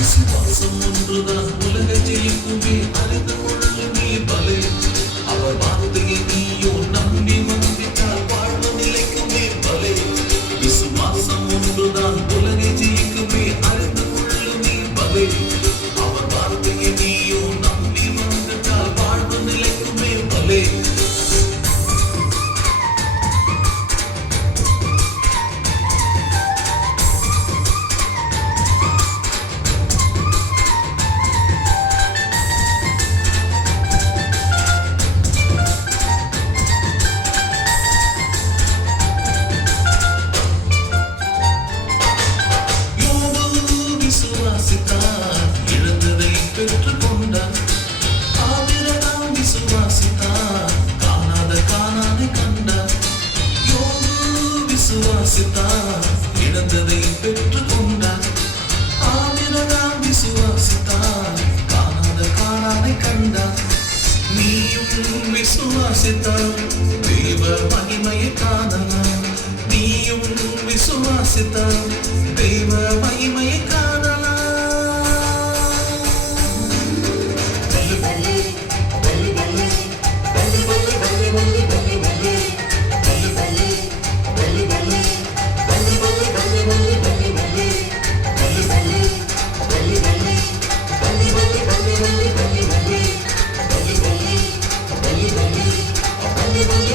விசுவாசம் ஒன்றுதான் உலக ஜெயிக்குமே, அறிந்து கொள்ளு நீ பலே. அவர் வார்த்தையை நீயோ நம்பி வந்திட்டால் வாழ்வு நிலைக்குமே பலே. விசுவாசம் ஒன்றுதான் உலக ஜெயிக்குமே, அறிந்து கொள்ளு நீ பலே. அவர் வார்த்தையை நீயோ நம்பி வந்திட்டால் வாழ்வு நிலைக்குமே பலே. இழந்ததை பெற்றுக் கொண்டார். ஆபிரகாம் விசுவாசித்தார், காணாத கானானை கண்டார். யோபு விசுவாசித்தார், இழந்ததை பெற்றுக் கொண்டார். ஆபிரகாம் விசுவாசித்தார், காணாத கானானை கண்டார். நீயும் விசுவாசித்தால் தேவ மகிமையை காணலாம். நீயும் விசுவாசித்தால் தேவ மகிமையை காணலாம். Bali